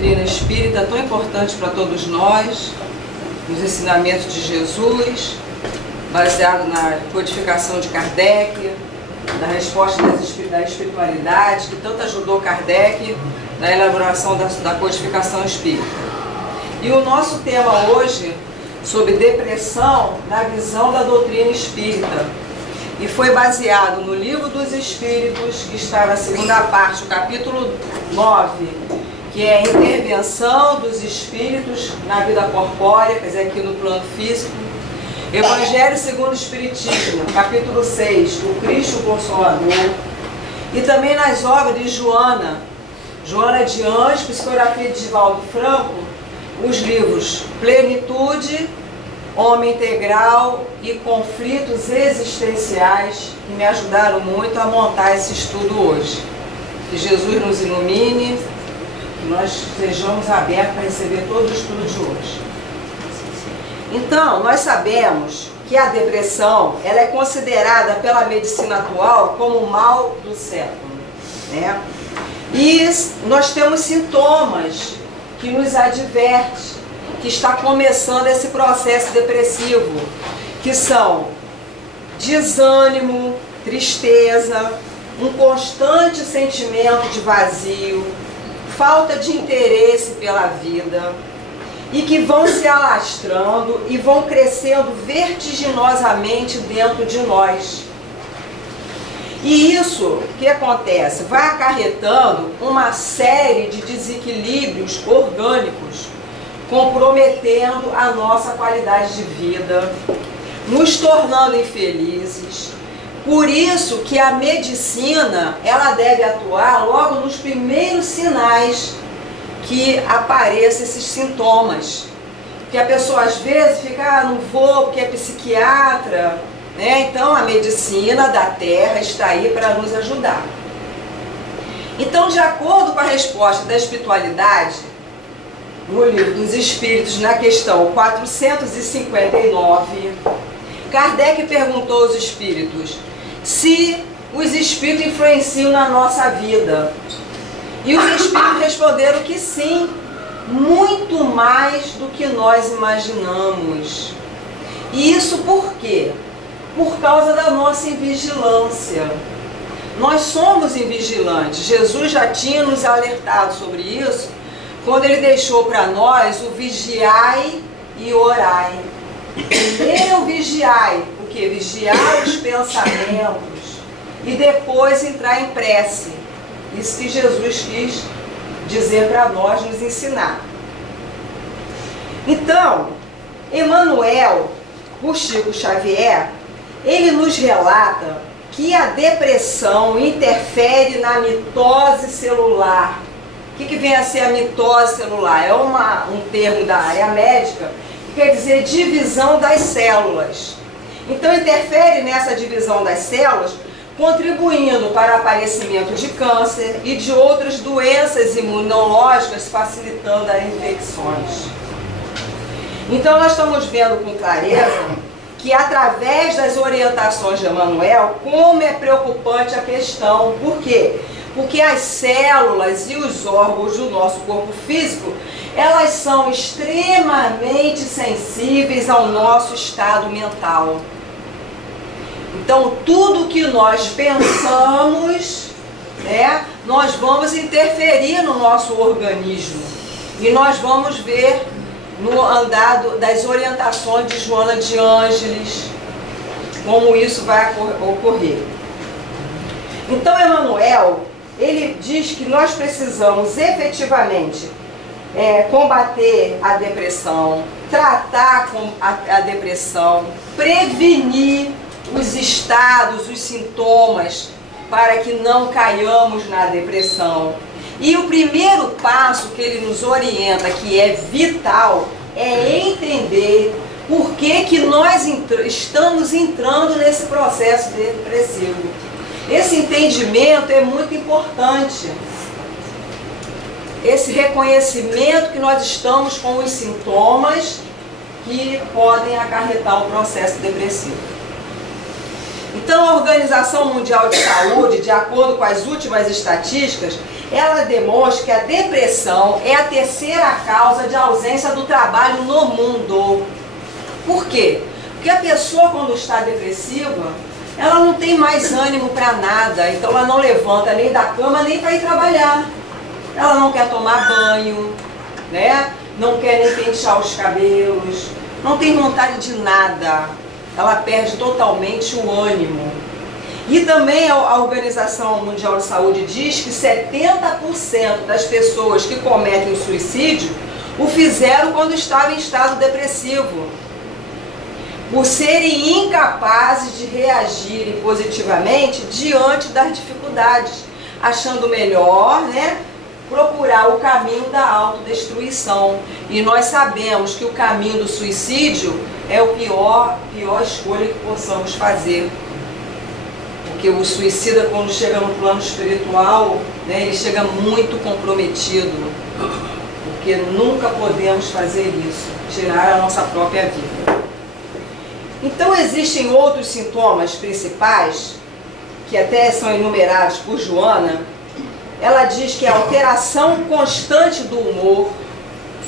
doutrina espírita tão importante para todos nós, nos ensinamentos de Jesus, baseado na codificação de Kardec, na resposta da espiritualidade, que tanto ajudou Kardec na elaboração da codificação espírita. E o nosso tema hoje, sobre depressão na visão da doutrina espírita, e foi baseado no Livro dos Espíritos, que está na segunda parte, o capítulo 9, que é a intervenção dos espíritos na vida corpórea, quer dizer, aqui no plano físico. Evangelho segundo o Espiritismo, capítulo 6, o Cristo Consolador. E também nas obras de Joana de Anjos, psicografia de Divaldo Franco, os livros Plenitude, Homem Integral e Conflitos Existenciais, que me ajudaram muito a montar esse estudo hoje. Que Jesus nos ilumine, que nós sejamos abertos para receber todo o estudo de hoje. Então, nós sabemos que a depressão ela é considerada pela medicina atual como o mal do século, né? E nós temos sintomas que nos advertem que está começando esse processo depressivo, que são desânimo, tristeza, um constante sentimento de vazio, falta de interesse pela vida, e que vão se alastrando e vão crescendo vertiginosamente dentro de nós. E isso, o que acontece? Vai acarretando uma série de desequilíbrios orgânicos, comprometendo a nossa qualidade de vida, nos tornando infelizes. Por isso que a medicina, ela deve atuar logo nos primeiros sinais que apareçam esses sintomas. Que a pessoa às vezes fica, não vou porque é psiquiatra, né? Então a medicina da Terra está aí para nos ajudar. Então, de acordo com a resposta da espiritualidade, no Livro dos Espíritos, na questão 459, Kardec perguntou aos espíritos se os espíritos influenciam na nossa vida. E os espíritos responderam que sim, muito mais do que nós imaginamos. E isso por quê? Por causa da nossa invigilância. Nós somos invigilantes. Jesus já tinha nos alertado sobre isso quando ele deixou para nós o vigiai e orai. Primeiro vigiai, porque vigiar os pensamentos e depois entrar em prece. Isso que Jesus quis dizer para nós, nos ensinar. Então, Emmanuel, o Chico Xavier, ele nos relata que a depressão interfere na mitose celular. O que vem a ser a mitose celular? É um termo da área médica que quer dizer divisão das células. Então, interfere nessa divisão das células, contribuindo para o aparecimento de câncer e de outras doenças imunológicas, facilitando as infecções. Então, nós estamos vendo com clareza que, através das orientações de Emmanuel, como é preocupante a questão. Por quê? Porque as células e os órgãos do nosso corpo físico, elas são extremamente sensíveis ao nosso estado mental. Então, tudo que nós pensamos, né, nós vamos interferir no nosso organismo. E nós vamos ver no andar das orientações de Joana de Ângeles como isso vai ocorrer. Então, Emmanuel, ele diz que nós precisamos efetivamente combater a depressão, tratar a depressão, prevenir os estados, os sintomas, para que não caiamos na depressão. E o primeiro passo que ele nos orienta, que é vital, é entender por que nós estamos entrando nesse processo depressivo. Esse entendimento é muito importante. Esse reconhecimento que nós estamos com os sintomas que podem acarretar o processo depressivo. Então, a Organização Mundial de Saúde, de acordo com as últimas estatísticas, ela demonstra que a depressão é a terceira causa de ausência do trabalho no mundo. Por quê? Porque a pessoa, quando está depressiva, ela não tem mais ânimo para nada, então ela não levanta nem da cama nem para ir trabalhar. Ela não quer tomar banho, né? Não quer nem pentear os cabelos, não tem vontade de nada. Ela perde totalmente o ânimo. E também a Organização Mundial de Saúde diz que 70% das pessoas que cometem o suicídio o fizeram quando estavam em estado depressivo, por serem incapazes de reagirem positivamente diante das dificuldades, achando melhor, né, procurar o caminho da autodestruição. E nós sabemos que o caminho do suicídio é a pior escolha que possamos fazer. Porque o suicida, quando chega no plano espiritual, né, ele chega muito comprometido. Porque nunca podemos fazer isso, tirar a nossa própria vida. Então existem outros sintomas principais, que até são enumerados por Joana. Ela diz que é alteração constante do humor,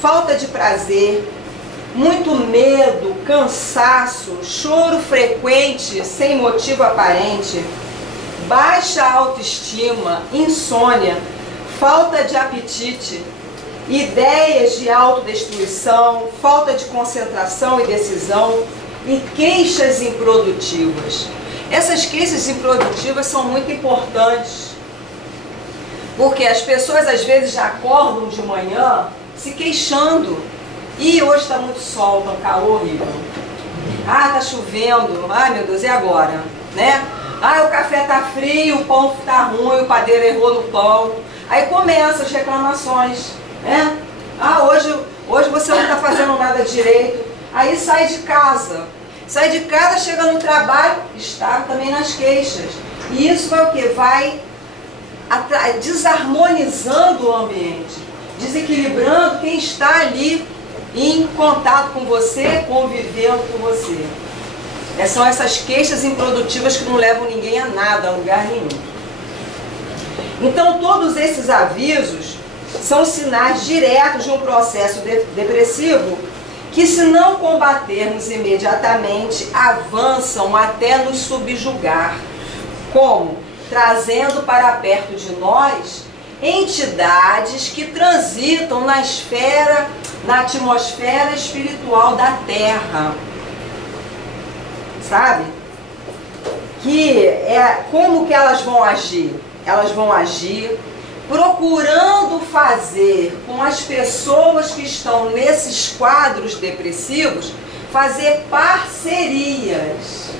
falta de prazer, muito medo, cansaço, choro frequente sem motivo aparente, baixa autoestima, insônia, falta de apetite, ideias de autodestruição, falta de concentração e decisão e queixas improdutivas. Essas queixas improdutivas são muito importantes, porque as pessoas às vezes já acordam de manhã se queixando. E hoje está muito sol, está um calor horrível. Ah, está chovendo. Ai, meu Deus, e agora? Né? Ah, o café está frio, o pão está ruim, o padeiro errou no pão. Aí começam as reclamações, né? Ah, hoje você não está fazendo nada direito. Aí sai de casa, chega no trabalho, está também nas queixas. E isso vai o quê? Vai desarmonizando o ambiente, desequilibrando quem está ali em contato com você, convivendo com você. São essas queixas improdutivas que não levam ninguém a nada, a lugar nenhum. Então todos esses avisos são sinais diretos de um processo depressivo que, se não combatermos imediatamente, avançam até nos subjugar. Como? Trazendo para perto de nós entidades que transitam na atmosfera espiritual da Terra. Sabe? Como que elas vão agir? Elas vão agir procurando fazer com as pessoas que estão nesses quadros depressivos, fazer parcerias.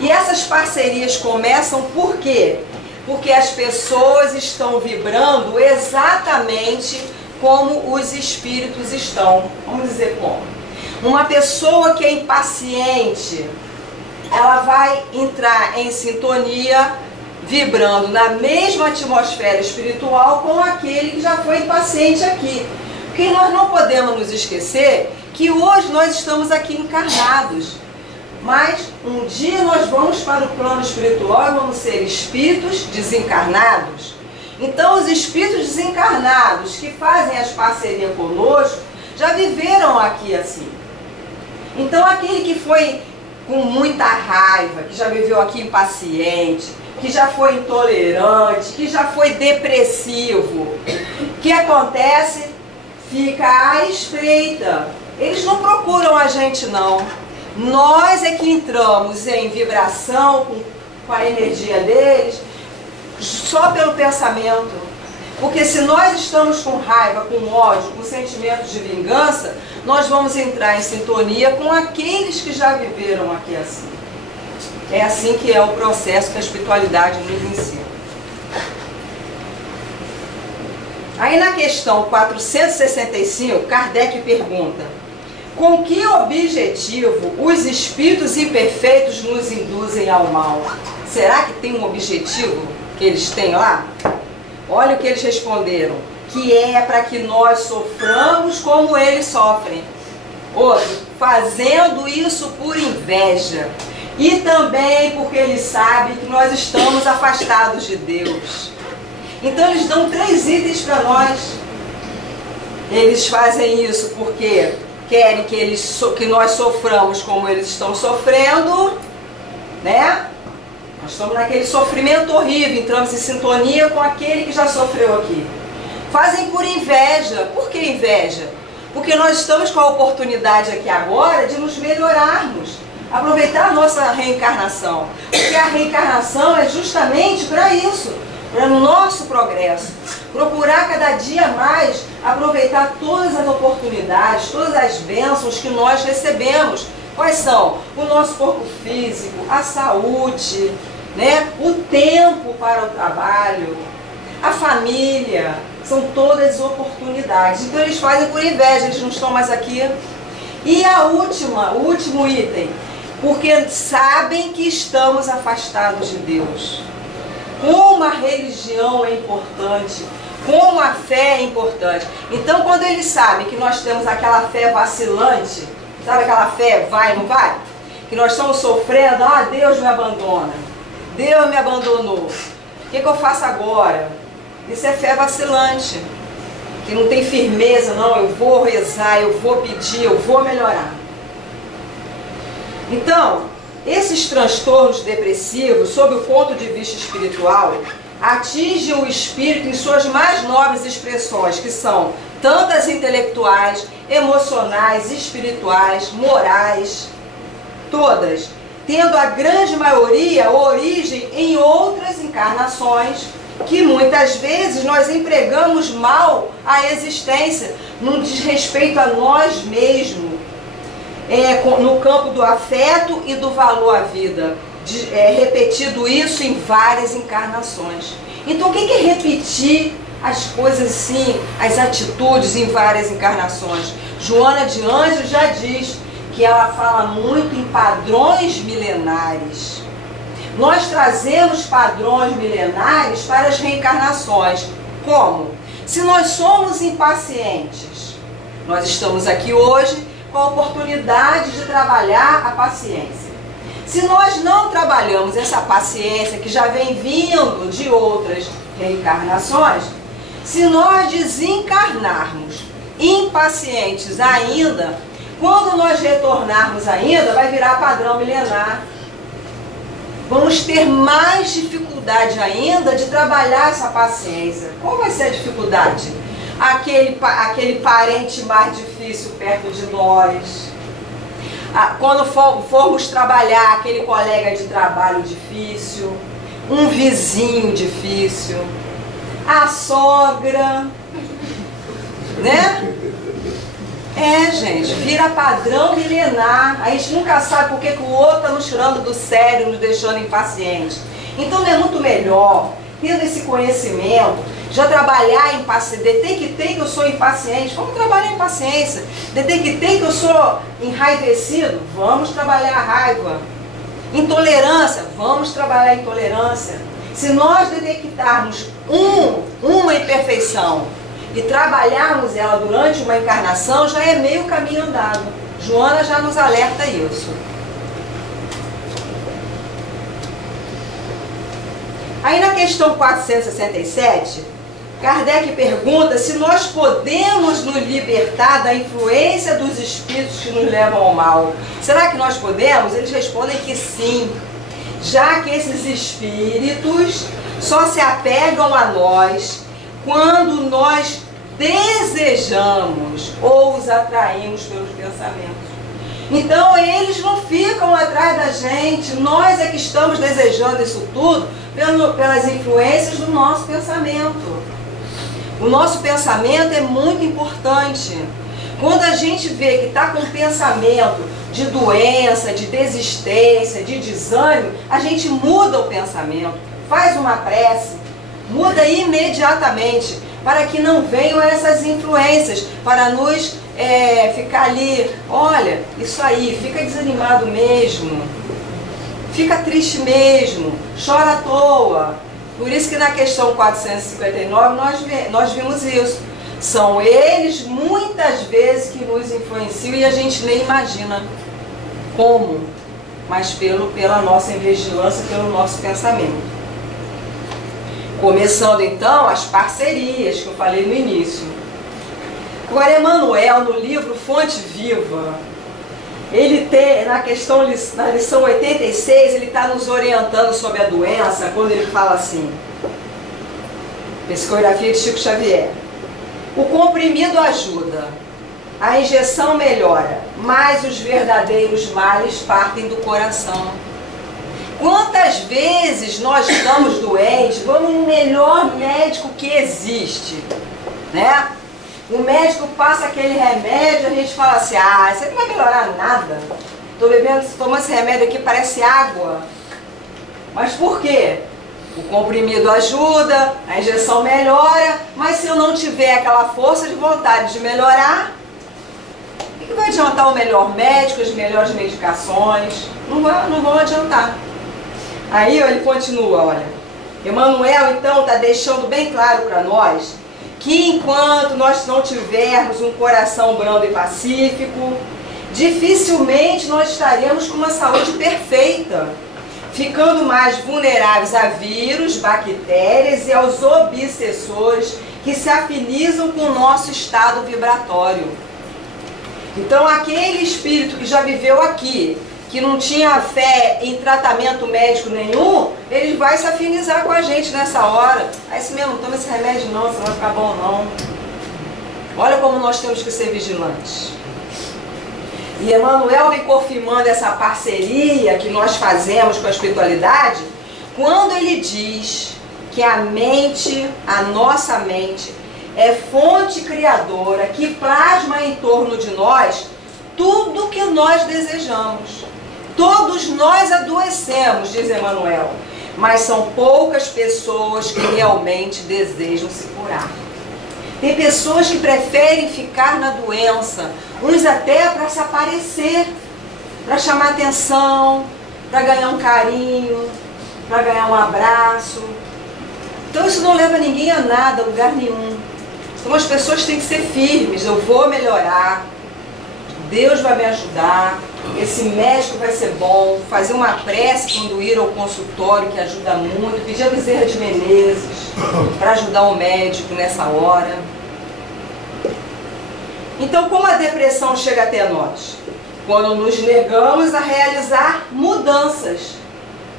E essas parcerias começam por quê? Porque as pessoas estão vibrando exatamente como os espíritos estão. Vamos dizer como? Uma pessoa que é impaciente, ela vai entrar em sintonia, vibrando na mesma atmosfera espiritual com aquele que já foi impaciente aqui. Porque nós não podemos nos esquecer que hoje nós estamos aqui encarnados. Mas um dia nós vamos para o plano espiritual e vamos ser espíritos desencarnados. Então os espíritos desencarnados que fazem as parcerias conosco já viveram aqui assim. Então aquele que foi com muita raiva, que já viveu aqui impaciente, que já foi intolerante, que já foi depressivo, o que acontece? Fica à espreita. Eles não procuram a gente não. Nós é que entramos em vibração com a energia deles só pelo pensamento. Porque se nós estamos com raiva, com ódio, com sentimentos de vingança, nós vamos entrar em sintonia com aqueles que já viveram aqui assim. É assim que é o processo que a espiritualidade nos ensina. Aí na questão 465, Kardec pergunta: com que objetivo os espíritos imperfeitos nos induzem ao mal? Será que tem um objetivo que eles têm lá? Olha o que eles responderam: que é para que nós soframos como eles sofrem. Outro: fazendo isso por inveja. E também porque eles sabem que nós estamos afastados de Deus. Então eles dão 3 itens para nós. Eles fazem isso porque querem que nós soframos como eles estão sofrendo, né? Nós estamos naquele sofrimento horrível, entramos em sintonia com aquele que já sofreu aqui. Fazem por inveja. Por que inveja? Porque nós estamos com a oportunidade aqui agora de nos melhorarmos, aproveitar a nossa reencarnação. Porque a reencarnação é justamente para isso, para o nosso progresso. Procurar cada dia mais aproveitar todas as oportunidades, todas as bênçãos que nós recebemos. Quais são? O nosso corpo físico, a saúde, né? O tempo para o trabalho, a família, são todas oportunidades. Então eles fazem por inveja, eles não estão mais aqui. E o último item, porque sabem que estamos afastados de Deus. Como a religião é importante, como a fé é importante. Então quando eles sabem que nós temos aquela fé vacilante, sabe aquela fé vai não vai? Que nós estamos sofrendo, Deus me abandona, Deus me abandonou, o que eu faço agora? Isso é fé vacilante, que não tem firmeza, não, eu vou rezar, eu vou pedir, eu vou melhorar. Então, esses transtornos depressivos, sob o ponto de vista espiritual, atingem o espírito em suas mais nobres expressões, que são tanto as intelectuais, emocionais, espirituais, morais, todas, tendo a grande maioria origem em outras encarnações, que muitas vezes nós empregamos mal a existência, no desrespeito a nós mesmos, no campo do afeto e do valor à vida, repetido isso em várias encarnações. Então o que é repetir as coisas assim, as atitudes em várias encarnações? Joana de Ângeles já diz que ela fala muito em padrões milenares. Nós trazemos padrões milenares para as reencarnações. Como? Se nós somos impacientes, nós estamos aqui hoje com a oportunidade de trabalhar a paciência. Se nós não trabalhamos essa paciência que já vem vindo de outras reencarnações, se nós desencarnarmos impacientes ainda, quando nós retornarmos ainda, vai virar padrão milenar. Vamos ter mais dificuldade ainda de trabalhar essa paciência. Qual vai ser a dificuldade? Aquele parente mais difícil perto de nós. Quando formos trabalhar, aquele colega de trabalho difícil, um vizinho difícil, a sogra, né? Gente, vira padrão milenar. A gente nunca sabe por que o outro está nos tirando do sério, nos deixando impacientes. Então não é muito melhor, tendo esse conhecimento, já trabalhar em paciência. Detectei que eu sou impaciente, vamos trabalhar em paciência. Detectei que eu sou enraivecido, vamos trabalhar a raiva. Intolerância, vamos trabalhar a intolerância. Se nós detectarmos uma imperfeição e trabalharmos ela durante uma encarnação, já é meio caminho andado. Joana já nos alerta isso. Aí na questão 467, Kardec pergunta se nós podemos nos libertar da influência dos espíritos que nos levam ao mal. Será que nós podemos? Eles respondem que sim, já que esses espíritos só se apegam a nós quando nós desejamos ou os atraímos pelos pensamentos. Então eles não ficam atrás da gente, nós é que estamos desejando isso tudo pelas influências do nosso pensamento. O nosso pensamento é muito importante. Quando a gente vê que está com um pensamento de doença, de desistência, de desânimo, a gente muda o pensamento, faz uma prece, muda imediatamente, para que não venham essas influências, para nos ficar ali, olha, isso aí, fica desanimado mesmo, fica triste mesmo, chora à toa. Por isso que na questão 459 nós vimos isso. São eles muitas vezes que nos influenciam e a gente nem imagina como, mas pela nossa invigilância, pelo nosso pensamento. Começando então as parcerias que eu falei no início. Agora, Emmanuel, no livro Fonte Viva, ele tem, na lição 86, ele está nos orientando sobre a doença, quando ele fala assim, psicografia de Chico Xavier: o comprimido ajuda, a injeção melhora, mas os verdadeiros males partem do coração. Quantas vezes nós estamos doentes, vamos no melhor médico que existe, né? O médico passa aquele remédio, a gente fala assim, ah, isso aí não vai melhorar nada. Estou tomando esse remédio aqui, parece água. Mas por quê? O comprimido ajuda, a injeção melhora, mas se eu não tiver aquela força de vontade de melhorar, o que vai adiantar o melhor médico, as melhores medicações? Não vão adiantar. Aí ele continua, olha, Emmanuel então está deixando bem claro para nós que enquanto nós não tivermos um coração brando e pacífico, dificilmente nós estaremos com uma saúde perfeita, ficando mais vulneráveis a vírus, bactérias e aos obsessores que se afinizam com o nosso estado vibratório. Então aquele espírito que já viveu aqui, que não tinha fé em tratamento médico nenhum, ele vai se afinizar com a gente nessa hora. É isso mesmo, não toma esse remédio não, você não vai ficar bom não. Olha como nós temos que ser vigilantes. E Emmanuel vem confirmando essa parceria que nós fazemos com a espiritualidade, quando ele diz que a mente, a nossa mente, é fonte criadora que plasma em torno de nós tudo o que nós desejamos. Todos nós adoecemos, diz Emmanuel, mas são poucas pessoas que realmente desejam se curar. Tem pessoas que preferem ficar na doença, uns até para se aparecer, para chamar atenção, para ganhar um carinho, para ganhar um abraço. Então isso não leva ninguém a nada, a lugar nenhum. Então as pessoas têm que ser firmes, eu vou melhorar, Deus vai me ajudar, esse médico vai ser bom, fazer uma prece quando ir ao consultório, que ajuda muito, pedir a Bezerra de Menezes para ajudar o médico nessa hora. Então, como a depressão chega até nós? Quando nos negamos a realizar mudanças.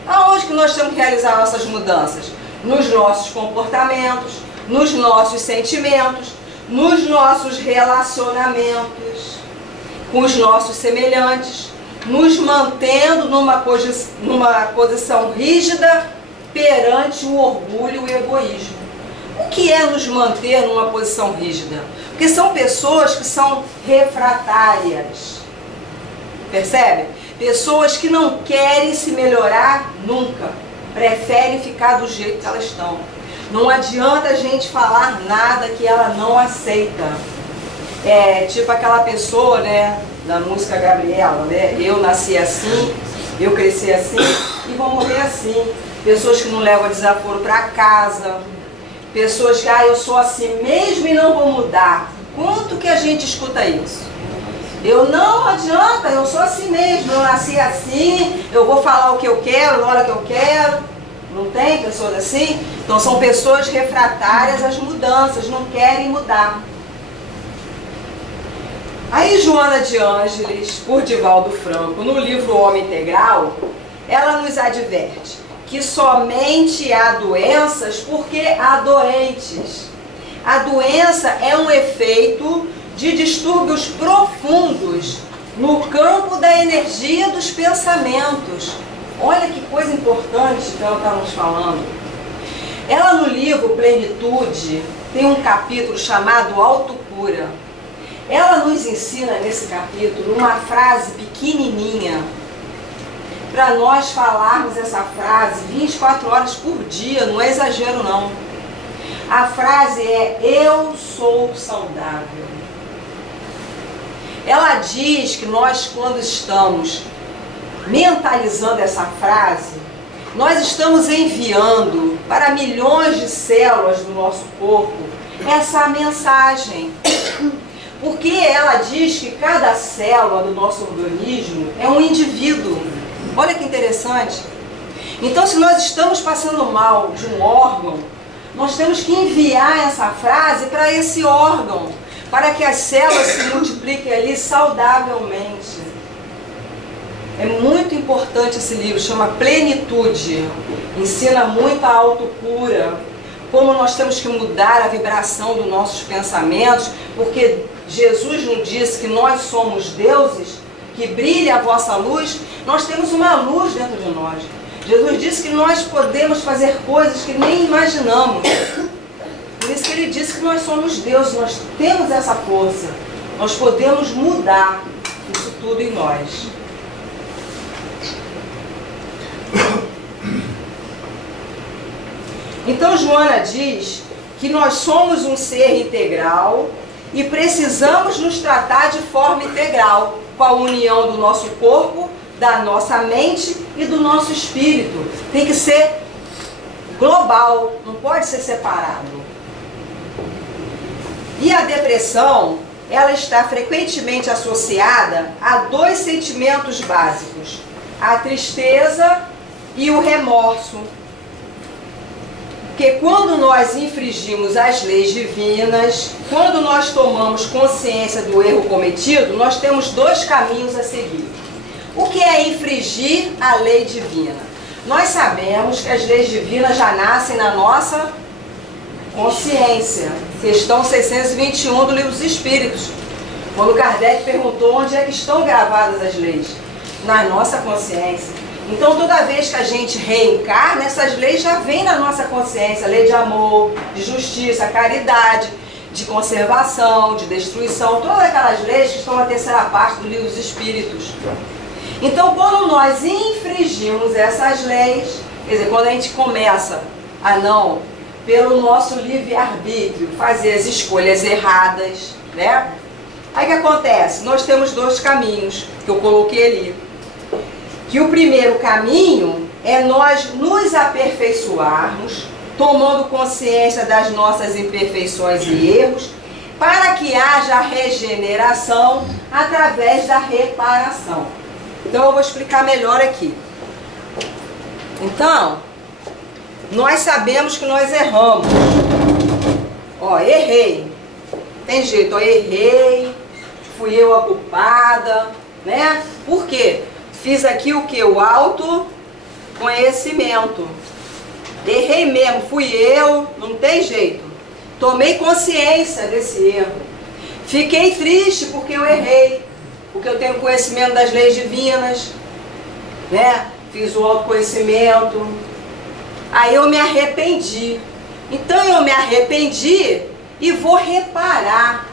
Aonde que nós temos que realizar nossas mudanças? Nos nossos comportamentos, nos nossos sentimentos, nos nossos relacionamentos com os nossos semelhantes, nos mantendo numa posição rígida perante o orgulho e o egoísmo. O que é nos manter numa posição rígida? Porque são pessoas que são refratárias. Percebe? Pessoas que não querem se melhorar nunca. Preferem ficar do jeito que elas estão. Não adianta a gente falar nada que ela não aceita. É tipo aquela pessoa, né, da música Gabriela, né? Eu nasci assim, eu cresci assim e vou morrer assim. Pessoas que não levam desaforo para casa. Pessoas que, eu sou assim mesmo e não vou mudar. Quanto que a gente escuta isso? Não adianta, eu sou assim mesmo, eu nasci assim, eu vou falar o que eu quero, na hora que eu quero. Não tem pessoas assim? Então são pessoas refratárias às mudanças, não querem mudar. Aí Joana de Ângeles, por Divaldo Franco, no livro Homem Integral, ela nos adverte que somente há doenças porque há doentes. A doença é um efeito de distúrbios profundos no campo da energia dos pensamentos. Olha que coisa importante que ela está nos falando. Ela no livro Plenitude tem um capítulo chamado Autocura. Ela nos ensina nesse capítulo uma frase pequenininha para nós falarmos essa frase 24 horas por dia, não é exagero não. A frase é: eu sou saudável. Ela diz que nós, quando estamos mentalizando essa frase, nós estamos enviando para milhões de células do nosso corpo essa mensagem. Porque ela diz que cada célula do nosso organismo é um indivíduo. Olha que interessante. Então, se nós estamos passando mal de um órgão, nós temos que enviar essa frase para esse órgão, para que as células se multipliquem ali saudavelmente. É muito importante esse livro, chama Plenitude. Ensina muito a autocura, como nós temos que mudar a vibração dos nossos pensamentos, porque Jesus nos disse que nós somos deuses, que brilha a vossa luz. Nós temos uma luz dentro de nós. Jesus disse que nós podemos fazer coisas que nem imaginamos. Por isso que ele disse que nós somos deuses, nós temos essa força. Nós podemos mudar isso tudo em nós. Então Joana diz que nós somos um ser integral e precisamos nos tratar de forma integral, com a união do nosso corpo, da nossa mente e do nosso espírito. Tem que ser global, não pode ser separado. E a depressão, ela está frequentemente associada a dois sentimentos básicos: a tristeza e o remorso. Porque quando nós infringimos as leis divinas, quando nós tomamos consciência do erro cometido, nós temos dois caminhos a seguir. O que é infringir a lei divina? Nós sabemos que as leis divinas já nascem na nossa consciência. Questão 621 do Livro dos Espíritos. Quando Kardec perguntou onde é que estão gravadas as leis? Na nossa consciência. Então toda vez que a gente reencarna, essas leis já vêm na nossa consciência. Lei de amor, de justiça, caridade, de conservação, de destruição. Todas aquelas leis que estão na terceira parte do Livro dos Espíritos. Então quando nós infringimos essas leis, quer dizer, quando a gente começa a não, pelo nosso livre-arbítrio, fazer as escolhas erradas, né? Aí o que acontece? Nós temos dois caminhos que eu coloquei ali. Que o primeiro caminho é nós nos aperfeiçoarmos, tomando consciência das nossas imperfeições e erros, para que haja regeneração através da reparação. Então eu vou explicar melhor aqui. Então, nós sabemos que nós erramos. Ó, errei. Tem jeito, ó, errei, fui eu a culpada, né? Por quê? Fiz aqui o que? O autoconhecimento. Errei mesmo, fui eu, não tem jeito. Tomei consciência desse erro. Fiquei triste porque eu errei, porque eu tenho conhecimento das leis divinas, né? Fiz o autoconhecimento. Aí eu me arrependi. Então eu me arrependi e vou reparar.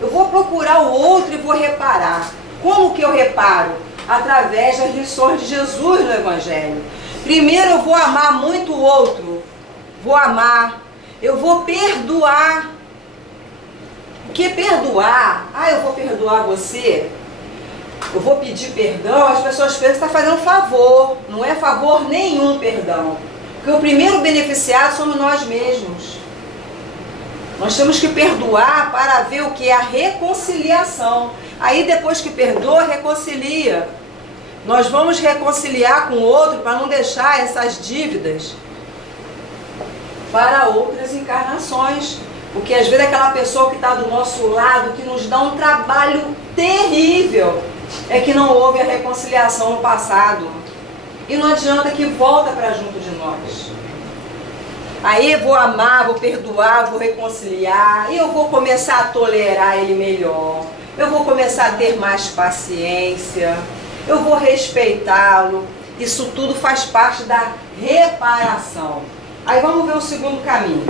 Eu vou procurar o outro e vou reparar. Como que eu reparo? Através das lições de Jesus no Evangelho. Primeiro eu vou amar muito o outro. Vou amar. Eu vou perdoar. Porque perdoar, eu vou perdoar você, eu vou pedir perdão, as pessoas pensam que está fazendo favor. Não é favor nenhum perdão. Porque o primeiro beneficiado somos nós mesmos. Nós temos que perdoar para ver o que é a reconciliação. Aí depois que perdoa, reconcilia. Nós vamos reconciliar com o outro para não deixar essas dívidas para outras encarnações. Porque às vezes aquela pessoa que está do nosso lado, que nos dá um trabalho terrível, é que não houve a reconciliação no passado. E não adianta que volta para junto de nós. Aí eu vou amar, vou perdoar, vou reconciliar, e eu vou começar a tolerar ele melhor. Eu vou começar a ter mais paciência, eu vou respeitá-lo. Isso tudo faz parte da reparação. Aí vamos ver o segundo caminho.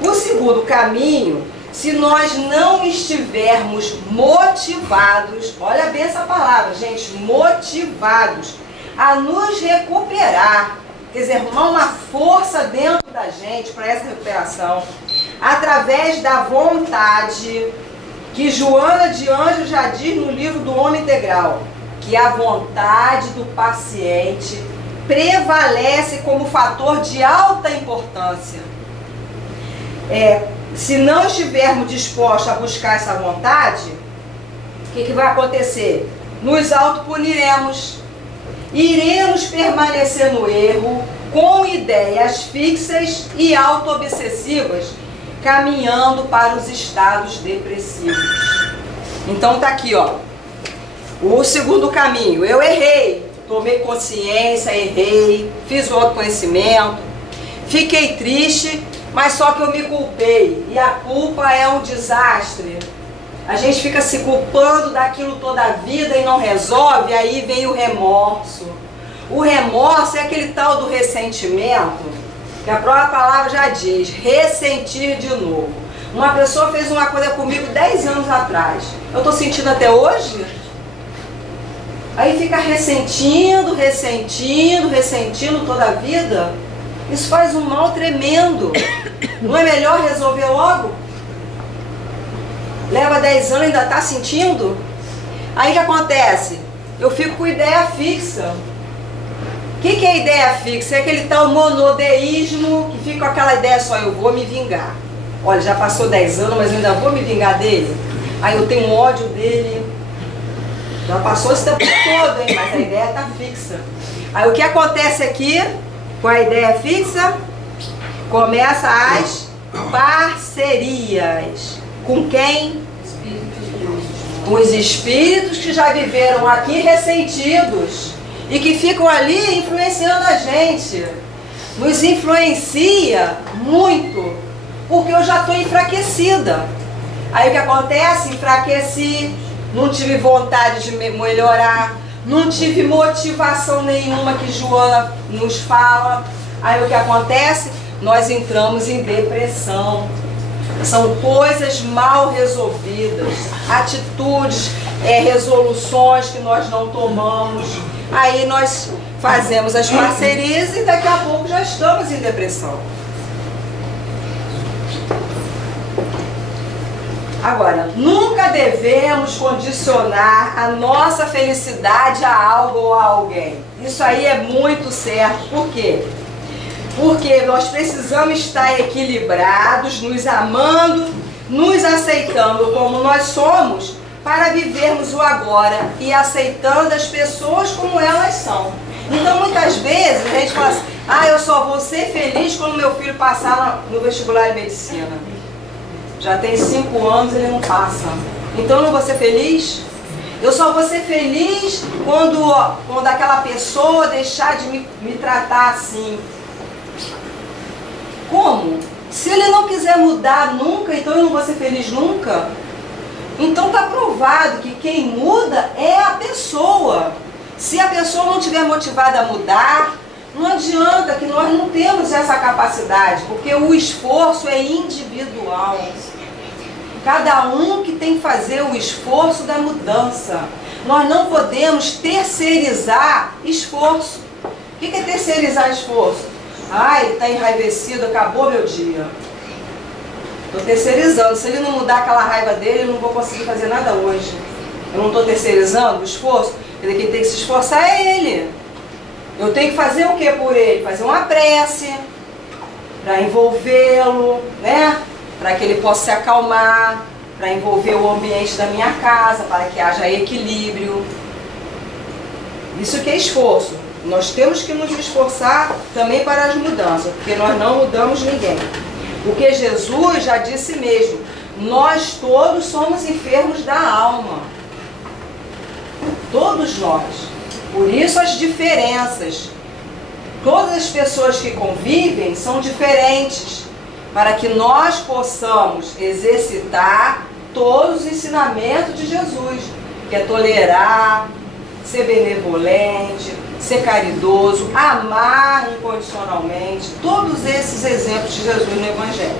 O segundo caminho, se nós não estivermos motivados, olha bem essa palavra, gente, motivados a nos recuperar, quer dizer, arrumar uma força dentro da gente para essa recuperação, através da vontade, que Joana de Anjos já diz no livro do Homem Integral, que a vontade do paciente prevalece como fator de alta importância. Se não estivermos dispostos a buscar essa vontade, o que vai acontecer? Nos autopuniremos, iremos permanecer no erro com ideias fixas e auto-obsessivas, caminhando para os estados depressivos. Então tá aqui, ó, o segundo caminho. Eu errei, tomei consciência, errei, fiz o autoconhecimento, fiquei triste, mas só que eu me culpei, e a culpa é um desastre. A gente fica se culpando daquilo toda a vida e não resolve, aí vem o remorso. O remorso é aquele tal do ressentimento, que a própria palavra já diz, ressentir de novo. Uma pessoa fez uma coisa comigo 10 anos atrás, eu estou sentindo até hoje? Aí fica ressentindo, ressentindo, ressentindo toda a vida. Isso faz um mal tremendo. Não é melhor resolver logo? Leva 10 anos e ainda está sentindo? Aí o que acontece? Eu fico com ideia fixa. O que é ideia fixa? É aquele tal monodeísmo que fica com aquela ideia só, eu vou me vingar. Olha, já passou 10 anos, mas eu ainda vou me vingar dele. Aí eu tenho ódio dele. Já passou esse tempo todo, hein? Mas a ideia está fixa. Aí o que acontece aqui com a ideia fixa? Começa as parcerias. Com quem? Com os espíritos que já viveram aqui ressentidos e que ficam ali influenciando a gente. Nos influencia muito, porque eu já estou enfraquecida. Aí o que acontece? Enfraqueci, não tive vontade de melhorar, não tive motivação nenhuma que Joana nos fala. Aí o que acontece? Nós entramos em depressão. São coisas mal resolvidas, atitudes, resoluções que nós não tomamos. Aí nós fazemos as parcerias e daqui a pouco já estamos em depressão. Agora, nunca devemos condicionar a nossa felicidade a algo ou a alguém. Isso aí é muito certo. Por quê? Porque nós precisamos estar equilibrados, nos amando, nos aceitando como nós somos, para vivermos o agora e aceitando as pessoas como elas são. Então muitas vezes a gente fala assim, eu só vou ser feliz quando meu filho passar no vestibular de medicina. Já tem 5 anos e ele não passa. Então eu não vou ser feliz? Eu só vou ser feliz quando aquela pessoa deixar de me tratar assim. Como? Se ele não quiser mudar nunca, então eu não vou ser feliz nunca? Então está provado que quem muda é a pessoa. Se a pessoa não estiver motivada a mudar, não adianta, que nós não temos essa capacidade, porque o esforço é individual. Cada um que tem que fazer o esforço da mudança. Nós não podemos terceirizar esforço. O que é terceirizar esforço? Ele está enraivecido, acabou meu dia. Estou terceirizando. Se ele não mudar aquela raiva dele, eu não vou conseguir fazer nada hoje. Eu não estou terceirizando o esforço. Quer dizer, quem tem que se esforçar é ele. Eu tenho que fazer o que por ele? Fazer uma prece para envolvê-lo, né? Para que ele possa se acalmar, para envolver o ambiente da minha casa, para que haja equilíbrio. Isso que é esforço. Nós temos que nos esforçar também para as mudanças, porque nós não mudamos ninguém. Porque Jesus já disse mesmo, nós todos somos enfermos da alma. Todos nós. Por isso as diferenças. Todas as pessoas que convivem são diferentes, para que nós possamos exercitar todos os ensinamentos de Jesus, que é tolerar, ser benevolente, ser caridoso, amar incondicionalmente, todos esses exemplos de Jesus no Evangelho.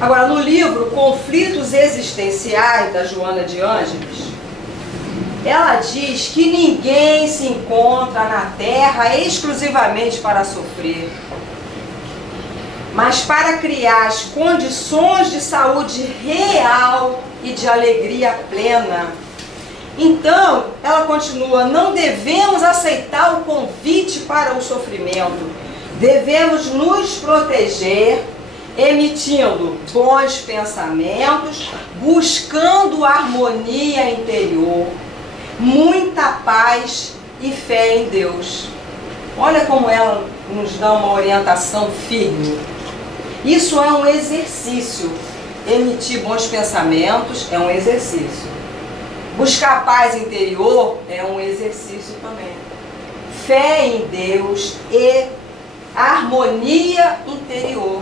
Agora, no livro Conflitos Existenciais, da Joana de Ângeles, ela diz que ninguém se encontra na Terra exclusivamente para sofrer, mas para criar as condições de saúde real e de alegria plena. Então, ela continua, não devemos aceitar o convite para o sofrimento, devemos nos proteger, emitindo bons pensamentos, buscando harmonia interior, muita paz e fé em Deus. Olha como ela nos dá uma orientação firme. Isso é um exercício. Emitir bons pensamentos é um exercício. Buscar paz interior é um exercício também. Fé em Deus e harmonia interior.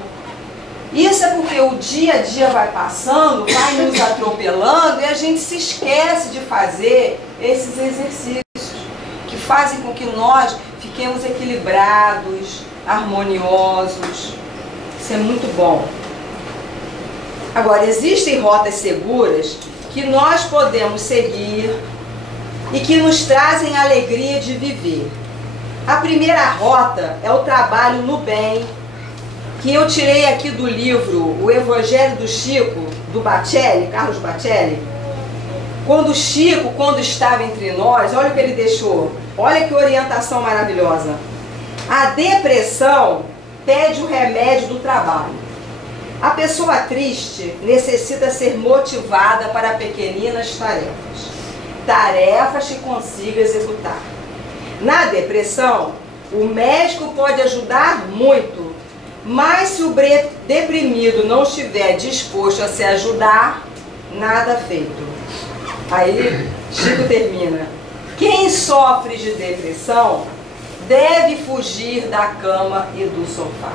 Isso é porque o dia a dia vai passando, vai nos atropelando e a gente se esquece de fazer esses exercícios que fazem com que nós fiquemos equilibrados, harmoniosos. Isso é muito bom. Agora, existem rotas seguras que nós podemos seguir e que nos trazem a alegria de viver. A primeira rota é o trabalho no bem, que eu tirei aqui do livro O Evangelho do Chico, do Bacelli, Carlos Bacelli. Quando Chico, quando estava entre nós, olha o que ele deixou. Olha que orientação maravilhosa. A depressão pede o remédio do trabalho. A pessoa triste necessita ser motivada para pequeninas tarefas. Tarefas que consiga executar. Na depressão, o médico pode ajudar muito, mas se o deprimido não estiver disposto a se ajudar, nada feito. Aí Chico termina. Quem sofre de depressão deve fugir da cama e do sofá.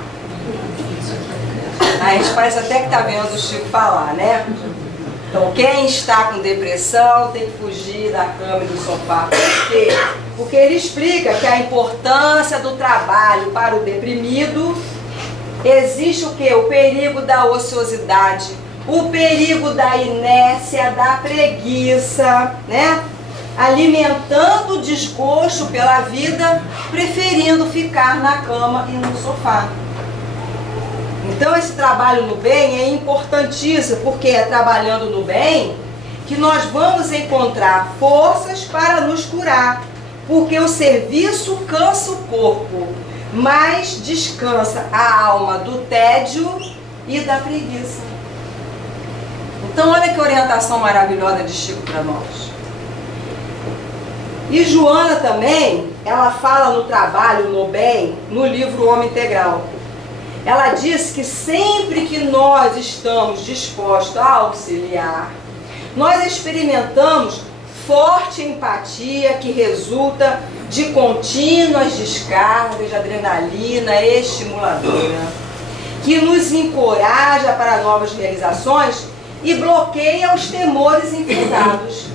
A gente parece até que está vendo o Chico falar, né? Então, quem está com depressão tem que fugir da cama e do sofá. Por quê? Porque ele explica que a importância do trabalho para o deprimido existe o quê? O perigo da ociosidade, o perigo da inércia, da preguiça, né? Alimentando o desgosto pela vida, preferindo ficar na cama e no sofá. Então esse trabalho no bem é importantíssimo, porque é trabalhando no bem que nós vamos encontrar forças para nos curar, porque o serviço cansa o corpo, mas descansa a alma do tédio e da preguiça. Então olha que orientação maravilhosa de Chico para nós. E Joana também, ela fala no trabalho no bem, no livro Homem Integral. Ela diz que sempre que nós estamos dispostos a auxiliar, nós experimentamos forte empatia que resulta de contínuas descargas de adrenalina estimuladora, que nos encoraja para novas realizações e bloqueia os temores infundados.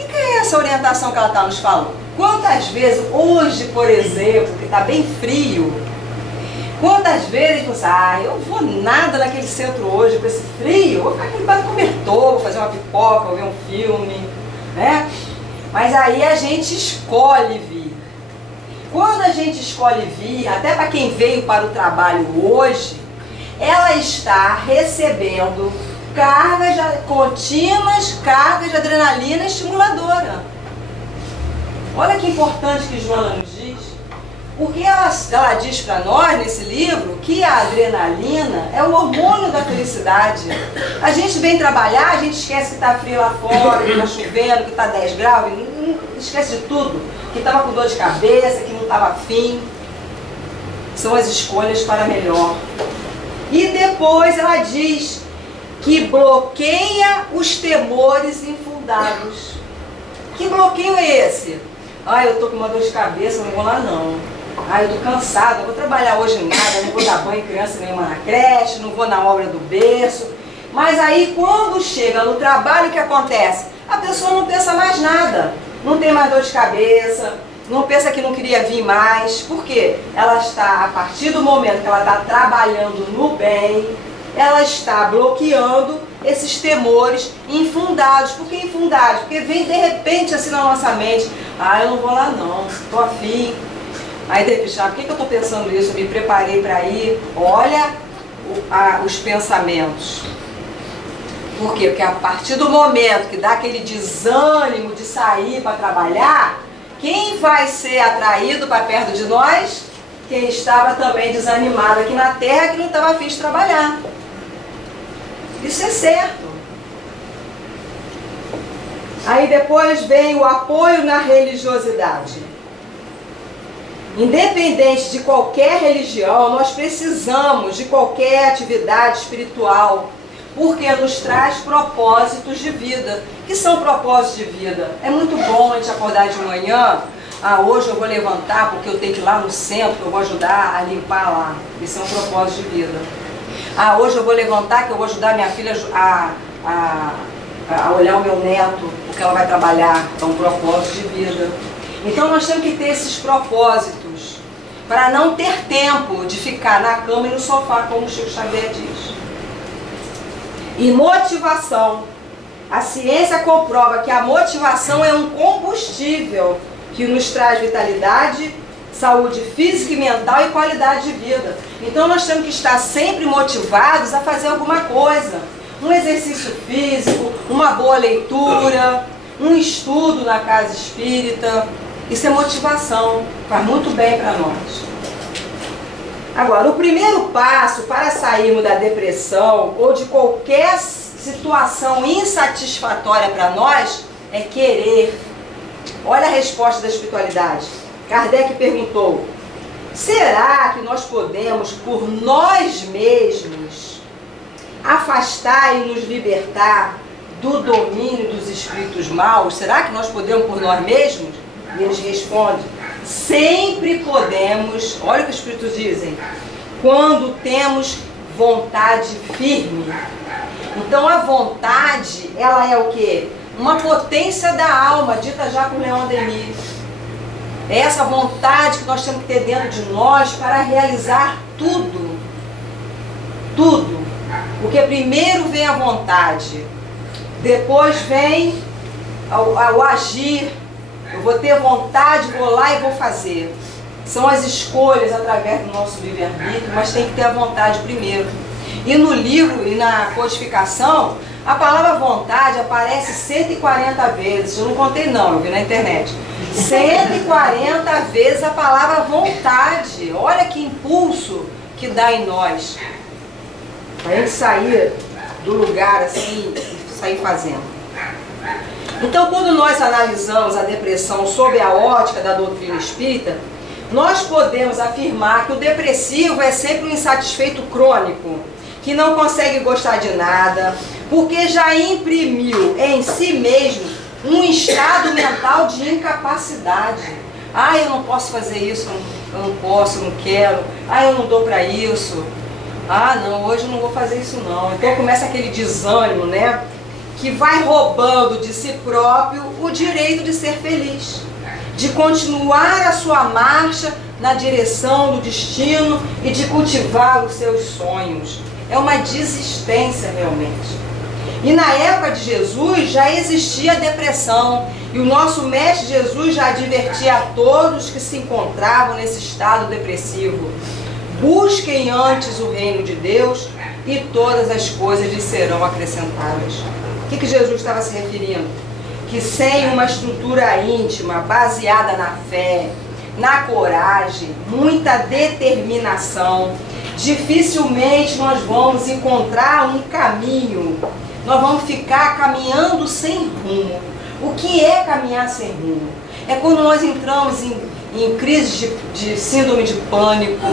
O que é essa orientação que ela está nos falando? Quantas vezes, hoje, por exemplo, que está bem frio, quantas vezes você, eu vou nada naquele centro hoje com esse frio, vou ficar aqui debaixo do cobertor, vou fazer uma pipoca, vou ver um filme, né? Mas aí a gente escolhe vir. Quando a gente escolhe vir, até para quem veio para o trabalho hoje, ela está recebendo contínuas cargas de adrenalina estimuladora. Olha que importante que Joana nos diz. Porque ela diz para nós, nesse livro, que a adrenalina é o hormônio da felicidade. A gente vem trabalhar, a gente esquece que está frio lá fora, que está chovendo, que está 10 graus, esquece de tudo. Que estava com dor de cabeça, que não estava afim. São as escolhas para melhor. E depois ela diz que bloqueia os temores infundados. Que bloqueio é esse? Eu estou com uma dor de cabeça, não vou lá não. Eu estou cansada, não vou trabalhar hoje em nada, não vou dar banho em criança nenhuma na creche, não vou na obra do berço. Mas aí quando chega no trabalho, o que acontece? A pessoa não pensa mais nada, não tem mais dor de cabeça, não pensa que não queria vir mais. Por quê? Ela está, a partir do momento que ela está trabalhando no bem, ela está bloqueando esses temores infundados. Por que infundados? Porque vem de repente assim na nossa mente, eu não vou lá não, estou afim. Aí de repente, por que eu estou pensando isso? Eu me preparei para ir. Olha os pensamentos. Por quê? Porque a partir do momento que dá aquele desânimo de sair para trabalhar, quem vai ser atraído para perto de nós? Quem estava também desanimado aqui na terra, que não estava afim de trabalhar. Isso é certo. Aí depois vem o apoio na religiosidade. Independente de qualquer religião, nós precisamos de qualquer atividade espiritual, porque nos traz propósitos de vida. O que são propósitos de vida? É muito bom a gente acordar de manhã, hoje eu vou levantar porque eu tenho que ir lá no centro, eu vou ajudar a limpar lá. Isso é um propósito de vida. Hoje eu vou levantar que eu vou ajudar minha filha a olhar o meu neto, porque ela vai trabalhar. É um propósito de vida. Então nós temos que ter esses propósitos para não ter tempo de ficar na cama e no sofá, como o Chico Xavier diz. E motivação. A ciência comprova que a motivação é um combustível que nos traz vitalidade, saúde física e mental e qualidade de vida. Então nós temos que estar sempre motivados a fazer alguma coisa. Um exercício físico, uma boa leitura, um estudo na casa espírita. Isso é motivação, faz muito bem para nós. Agora, o primeiro passo para sairmos da depressão ou de qualquer situação insatisfatória para nós é querer. Olha a resposta da espiritualidade. Kardec perguntou: será que nós podemos, por nós mesmos, afastar e nos libertar do domínio dos espíritos maus? Será que nós podemos por nós mesmos? E eles respondem: sempre podemos. Olha o que os espíritos dizem: quando temos vontade firme. Então a vontade, ela é o quê? Uma potência da alma, dita já por Leon Denis. É essa vontade que nós temos que ter dentro de nós para realizar tudo. Tudo. Porque primeiro vem a vontade, depois vem o agir. Eu vou ter vontade, vou lá e vou fazer. São as escolhas através do nosso livre-arbítrio, mas tem que ter a vontade primeiro. E no livro e na codificação, a palavra vontade aparece 140 vezes. Eu não contei não, eu vi na internet. 140 vezes a palavra vontade. Olha que impulso que dá em nós. Para a gente sair do lugar assim e sair fazendo. Então, quando nós analisamos a depressão sob a ótica da doutrina espírita, nós podemos afirmar que o depressivo é sempre um insatisfeito crônico, que não consegue gostar de nada, porque já imprimiu em si mesmo um estado mental de incapacidade. Eu não posso fazer isso, eu não posso, eu não quero, eu não dou para isso, não, hoje eu não vou fazer isso não. Então começa aquele desânimo, né? Que vai roubando de si próprio o direito de ser feliz, de continuar a sua marcha na direção do destino e de cultivar os seus sonhos. É uma desistência realmente. E na época de Jesus já existia a depressão, e o nosso Mestre Jesus já advertia a todos que se encontravam nesse estado depressivo: busquem antes o reino de Deus e todas as coisas lhes serão acrescentadas. O que Jesus estava se referindo? Que sem uma estrutura íntima, baseada na fé, na coragem, muita determinação, dificilmente nós vamos encontrar um caminho. Nós vamos ficar caminhando sem rumo. O que é caminhar sem rumo? É quando nós entramos em crise de síndrome de pânico,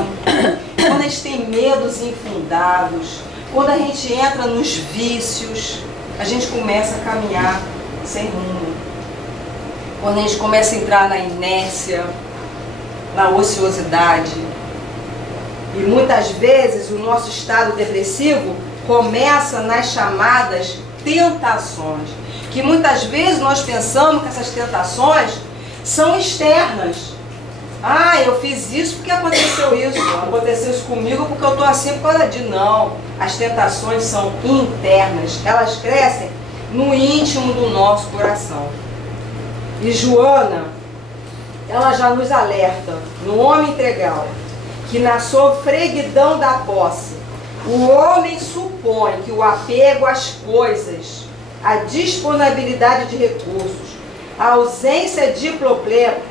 quando a gente tem medos infundados, quando a gente entra nos vícios, a gente começa a caminhar sem rumo. Quando a gente começa a entrar na inércia, na ociosidade. E muitas vezes o nosso estado depressivo começa nas chamadas tentações. Que muitas vezes nós pensamos que essas tentações são externas. Eu fiz isso porque aconteceu isso comigo porque eu estou assim por causa de... Não, as tentações são internas, elas crescem no íntimo do nosso coração. E Joana, ela já nos alerta, no Homem Integral, que na sofreguidão da posse, o homem supõe que o apego às coisas, a disponibilidade de recursos, a ausência de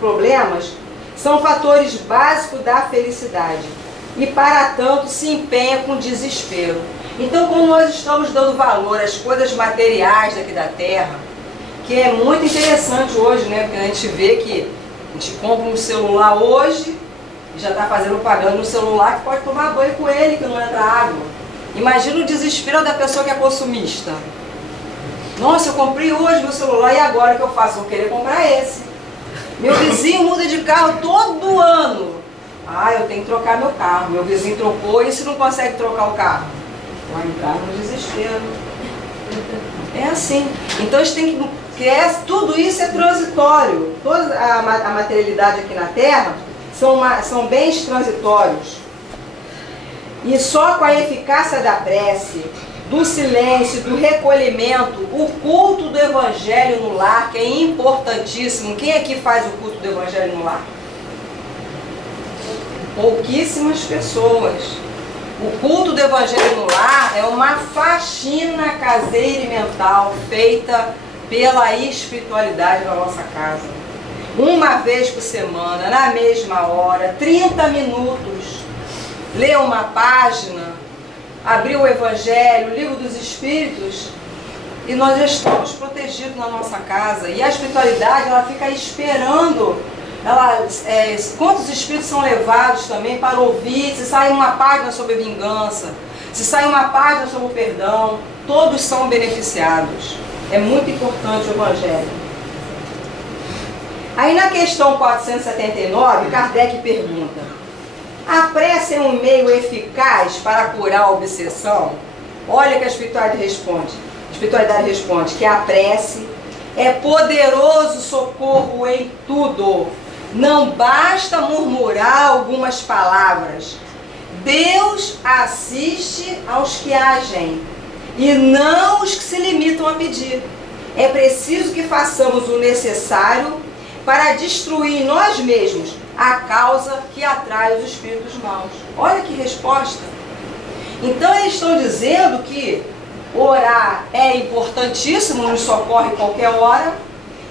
problemas, são fatores básicos da felicidade e, para tanto, se empenha com desespero. Então, quando nós estamos dando valor às coisas materiais daqui da Terra, que é muito interessante hoje, né? Porque a gente vê que a gente compra um celular hoje e já está fazendo propaganda no celular que pode tomar banho com ele, que não entra água. Imagina o desespero da pessoa que é consumista. Nossa, eu comprei hoje meu celular e agora o que eu faço? Vou querer comprar esse. Meu vizinho muda de carro todo ano. Ah, eu tenho que trocar meu carro. Meu vizinho trocou e se não consegue trocar o carro? Vai entrar no desespero. É assim. Então a gente tem que tudo isso é transitório. Toda a materialidade aqui na Terra são bens transitórios. E só com a eficácia da prece, do silêncio, do recolhimento, o culto do Evangelho no lar, que é importantíssimo. Quem aqui faz o culto do Evangelho no lar? Pouquíssimas pessoas. O culto do Evangelho no lar é uma faxina caseira e mental feita pela espiritualidade da nossa casa. Uma vez por semana, na mesma hora, 30 minutos, ler uma página, abrir o Evangelho, o Livro dos Espíritos, e nós já estamos protegidos na nossa casa. E a espiritualidade, ela fica esperando. Quantos espíritos são levados também para ouvir, se sai uma página sobre vingança, se sai uma página sobre o perdão, todos são beneficiados. É muito importante o Evangelho. Aí na questão 479, Kardec pergunta: a prece é um meio eficaz para curar a obsessão? Olha que a espiritualidade responde que a prece é poderoso socorro em tudo. Não basta murmurar algumas palavras. Deus assiste aos que agem e não os que se limitam a pedir. É preciso que façamos o necessário para destruir em nós mesmos a causa que atrai os espíritos maus. Olha que resposta. Então eles estão dizendo que orar é importantíssimo, nos socorre em qualquer hora,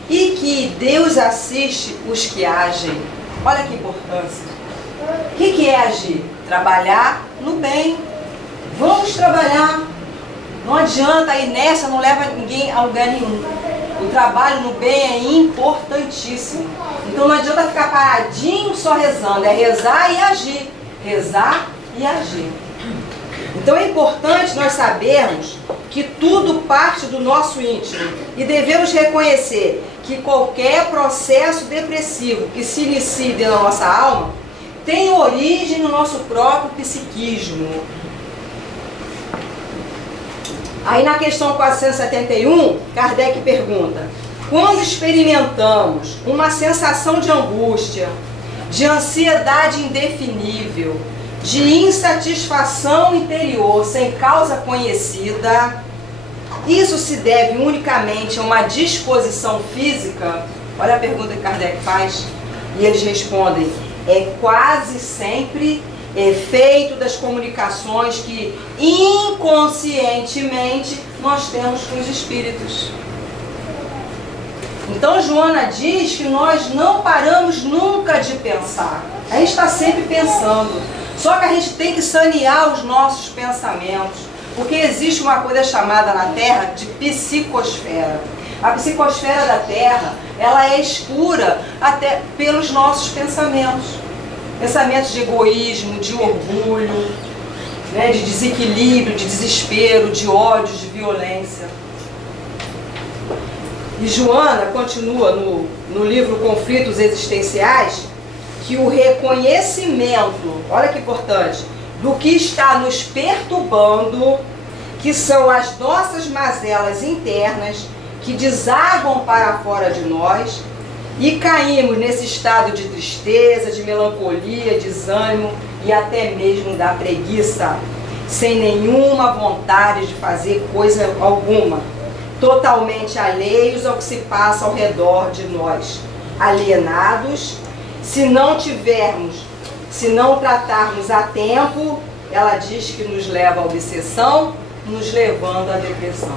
e que Deus assiste os que agem. Olha que importância. O que é agir? Trabalhar no bem. Vamos trabalhar. Não adianta ir nessa, não leva ninguém a lugar nenhum. O trabalho no bem é importantíssimo. Então não adianta ficar paradinho só rezando, é rezar e agir. Rezar e agir. Então é importante nós sabermos que tudo parte do nosso íntimo e devemos reconhecer que qualquer processo depressivo que se inicie dentro da nossa alma tem origem no nosso próprio psiquismo. Aí na questão 471, Kardec pergunta: quando experimentamos uma sensação de angústia, de ansiedade indefinível, de insatisfação interior sem causa conhecida, isso se deve unicamente a uma disposição física? Olha a pergunta que Kardec faz. E eles respondem: é quase sempre efeito das comunicações que inconscientemente nós temos com os espíritos. Então Joana diz que nós não paramos nunca de pensar. A gente está sempre pensando. Só que a gente tem que sanear os nossos pensamentos, porque existe uma coisa chamada na Terra de psicosfera. A psicosfera da Terra, ela é escura até pelos nossos pensamentos. Pensamentos de egoísmo, de orgulho, né, de desequilíbrio, de desespero, de ódio, de violência. E Joana continua no livro Conflitos Existenciais, que o reconhecimento, olha que importante, do que está nos perturbando, que são as nossas mazelas internas, que desagam para fora de nós, e caímos nesse estado de tristeza, de melancolia, desânimo e até mesmo da preguiça, sem nenhuma vontade de fazer coisa alguma, totalmente alheios ao que se passa ao redor de nós, alienados. Se não tratarmos a tempo, ela diz que nos leva à obsessão, nos levando à depressão.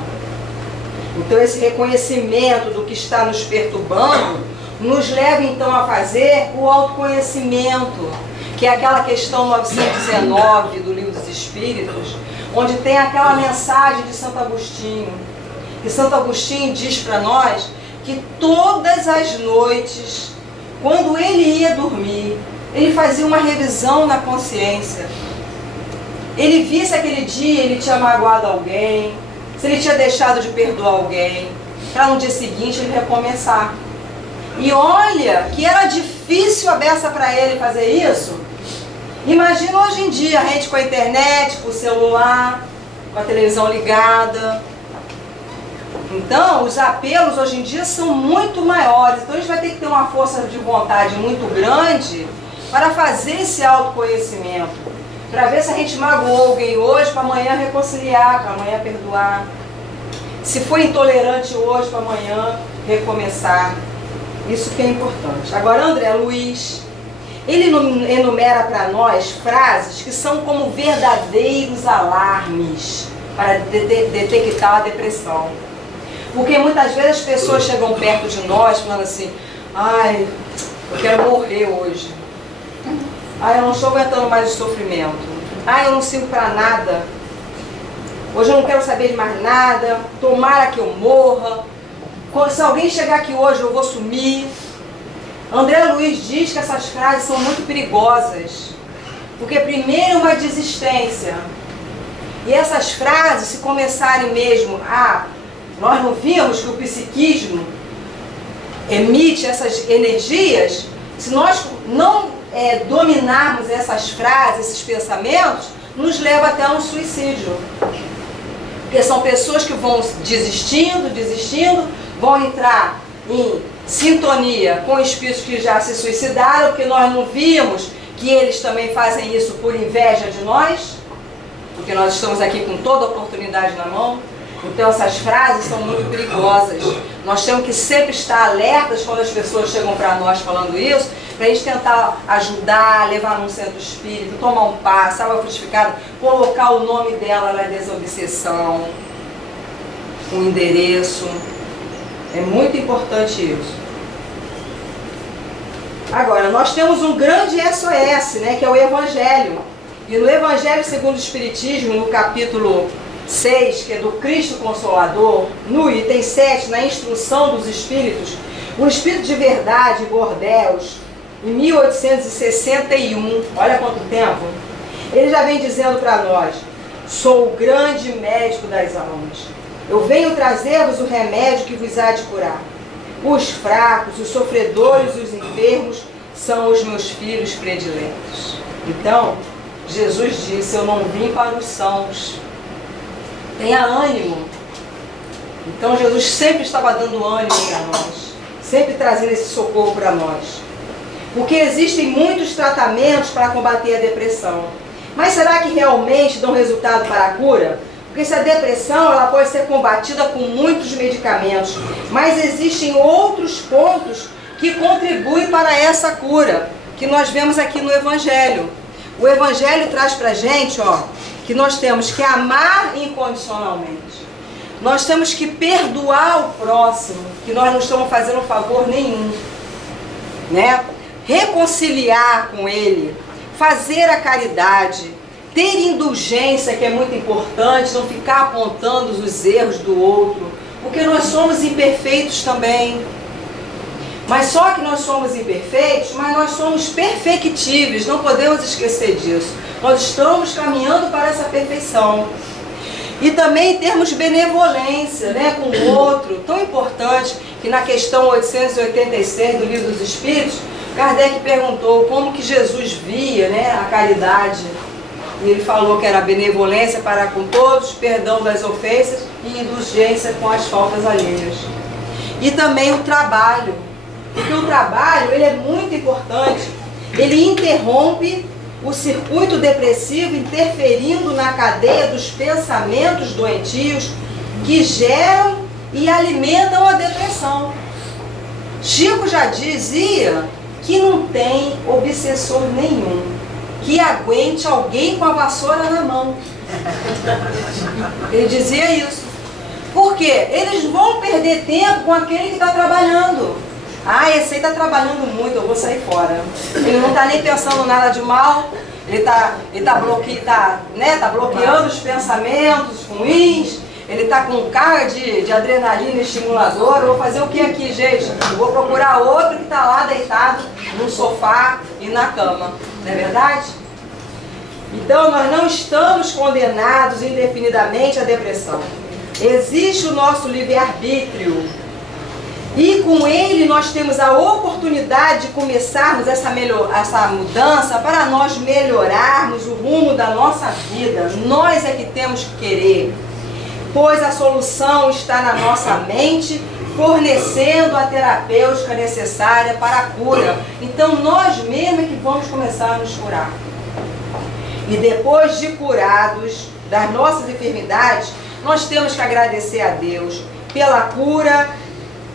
Então esse reconhecimento do que está nos perturbando nos leva então a fazer o autoconhecimento, que é aquela questão 919 do Livro dos Espíritos, onde tem aquela mensagem de Santo Agostinho. E Santo Agostinho diz para nós que todas as noites, quando ele ia dormir, ele fazia uma revisão na consciência. Ele via se aquele dia ele tinha magoado alguém, se ele tinha deixado de perdoar alguém, para no dia seguinte ele recomeçar. E olha que era difícil a beça para ele fazer isso. Imagina hoje em dia, a gente com a internet, com o celular, com a televisão ligada. Então, os apelos hoje em dia são muito maiores. Então, a gente vai ter que ter uma força de vontade muito grande para fazer esse autoconhecimento. Para ver se a gente magoou alguém hoje, para amanhã reconciliar, para amanhã perdoar. Se foi intolerante hoje, para amanhã recomeçar. Isso que é importante. Agora, André Luiz, ele enumera para nós frases que são como verdadeiros alarmes para detectar a depressão. Porque muitas vezes as pessoas chegam perto de nós falando assim: ai, eu quero morrer hoje. Ai, eu não estou aguentando mais o sofrimento. Ai, eu não sirvo para nada. Hoje eu não quero saber de mais nada. Tomara que eu morra. Se alguém chegar aqui hoje, eu vou sumir. André Luiz diz que essas frases são muito perigosas. Porque primeiro é uma desistência. E essas frases, se começarem mesmo a... Nós não vimos que o psiquismo emite essas energias. Se nós não dominarmos essas frases, esses pensamentos, nos leva até um suicídio. Porque são pessoas que vão desistindo, vão entrar em sintonia com espíritos que já se suicidaram, porque nós não vimos que eles também fazem isso por inveja de nós, porque nós estamos aqui com toda a oportunidade na mão. Então essas frases são muito perigosas. Nós temos que sempre estar alertas quando as pessoas chegam para nós falando isso, para a gente tentar ajudar, levar num centro espírita, tomar um passe, água frutificada, colocar o nome dela na desobsessão, o endereço. É muito importante isso. Agora, nós temos um grande SOS, né, que é o Evangelho. E no Evangelho segundo o Espiritismo, no capítulo 6, que é do Cristo Consolador, no item 7, na instrução dos Espíritos, o Espírito de Verdade, Bordeus, em 1861, olha quanto tempo, ele já vem dizendo para nós: sou o grande médico das almas. Eu venho trazer-vos o remédio que vos há de curar. Os fracos, os sofredores, os enfermos são os meus filhos prediletos. Então, Jesus disse: eu não vim para os sãos. Tenha ânimo. Então, Jesus sempre estava dando ânimo para nós, sempre trazendo esse socorro para nós. Porque existem muitos tratamentos para combater a depressão. Mas será que realmente dão resultado para a cura? Porque se a depressão ela pode ser combatida com muitos medicamentos, mas existem outros pontos que contribuem para essa cura, que nós vemos aqui no Evangelho. O Evangelho traz para a gente, que nós temos que amar incondicionalmente. Nós temos que perdoar o próximo, que nós não estamos fazendo favor nenhum, né? Reconciliar com ele, fazer a caridade, ter indulgência, que é muito importante, não ficar apontando os erros do outro, porque nós somos imperfeitos também. Mas só que nós somos imperfeitos, mas nós somos perfectíveis, não podemos esquecer disso. Nós estamos caminhando para essa perfeição. E também termos benevolência, né, com o outro, tão importante que na questão 886 do Livro dos Espíritos, Kardec perguntou como que Jesus via, né, a caridade. E ele falou que era benevolência para com todos, perdão das ofensas e indulgência com as faltas alheias. E também o trabalho, porque o trabalho ele é muito importante. Ele interrompe o circuito depressivo, interferindo na cadeia dos pensamentos doentios que geram e alimentam a depressão. Chico já dizia que não tem obsessor nenhum que aguente alguém com a vassoura na mão. Ele dizia isso. Por quê? Eles vão perder tempo com aquele que está trabalhando. Ah, esse aí está trabalhando muito, eu vou sair fora. Ele não está nem pensando nada de mal, ele tá bloqueando os pensamentos ruins, Ele está com carga de adrenalina estimuladora. Eu vou fazer o que aqui, gente? Eu vou procurar outro que está lá deitado no sofá e na cama. Não é verdade? Então, nós não estamos condenados indefinidamente à depressão. Existe o nosso livre-arbítrio. E com ele nós temos a oportunidade de começarmos essa mudança para nós melhorarmos o rumo da nossa vida. Nós é que temos que querer, pois a solução está na nossa mente, fornecendo a terapêutica necessária para a cura. Então nós mesmos é que vamos começar a nos curar. E depois de curados das nossas enfermidades, nós temos que agradecer a Deus pela cura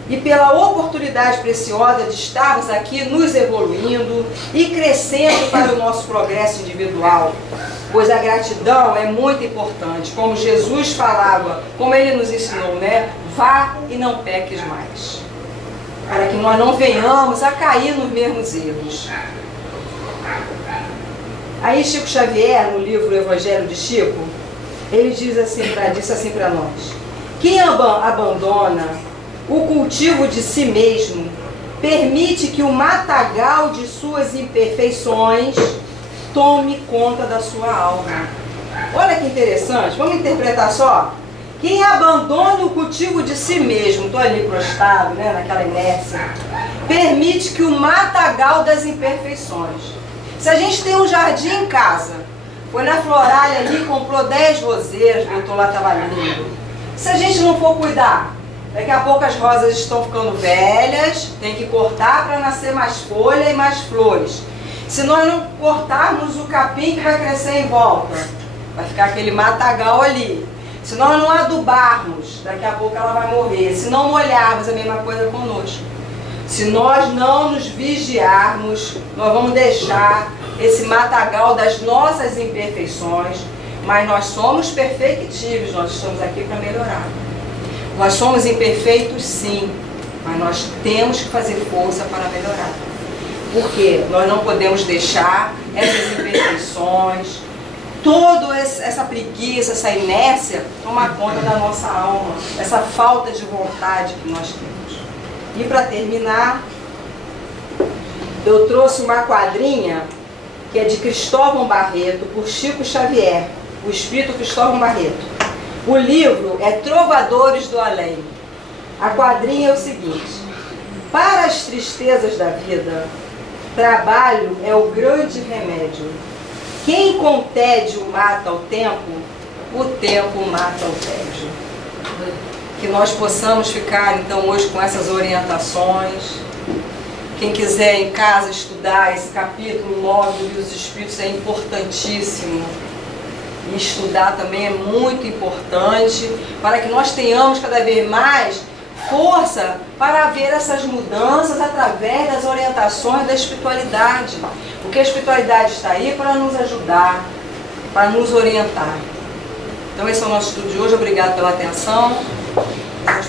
e pela oportunidade preciosa de estarmos aqui nos evoluindo e crescendo para o nosso progresso individual. Pois a gratidão é muito importante, como Jesus falava, como ele nos ensinou, né? Vá e não peques mais, para que nós não venhamos a cair nos mesmos erros. Aí Chico Xavier, no livro Evangelho de Chico, ele disse assim para nós: quem abandona o cultivo de si mesmo permite que o matagal de suas imperfeições tome conta da sua alma. Olha que interessante, vamos interpretar só. Quem abandona o cultivo de si mesmo, estou ali prostrado, né, naquela inércia, permite que o matagal das imperfeições. Se a gente tem um jardim em casa, foi na Florália ali, comprou 10 roseiras, botou lá, estava lindo. Se a gente não for cuidar, daqui a pouco as rosas estão ficando velhas, tem que cortar para nascer mais folha e mais flores. Se nós não cortarmos o capim que vai crescer em volta, vai ficar aquele matagal ali. Se nós não adubarmos, daqui a pouco ela vai morrer. Se não molharmos, a mesma coisa conosco. Se nós não nos vigiarmos, nós vamos deixar esse matagal das nossas imperfeições, mas nós somos perfectíveis, nós estamos aqui para melhorar. Nós somos imperfeitos sim, mas nós temos que fazer força para melhorar. Porque nós não podemos deixar essas imperfeições, toda essa preguiça, essa inércia tomar conta da nossa alma, essa falta de vontade que nós temos. E para terminar, eu trouxe uma quadrinha que é de Cristóvão Barreto, por Chico Xavier, o espírito Cristóvão Barreto. O livro é Trovadores do Além. A quadrinha é o seguinte: para as tristezas da vida, trabalho é o grande remédio. Quem com tédio mata o tempo mata o tédio. Que nós possamos ficar então hoje com essas orientações. Quem quiser em casa estudar esse capítulo 9 do Livro dos Espíritos é importantíssimo. E estudar também é muito importante para que nós tenhamos cada vez mais força para ver essas mudanças através das orientações da espiritualidade. Porque a espiritualidade está aí para nos ajudar, para nos orientar. Então esse é o nosso estudo de hoje. Obrigado pela atenção. Nós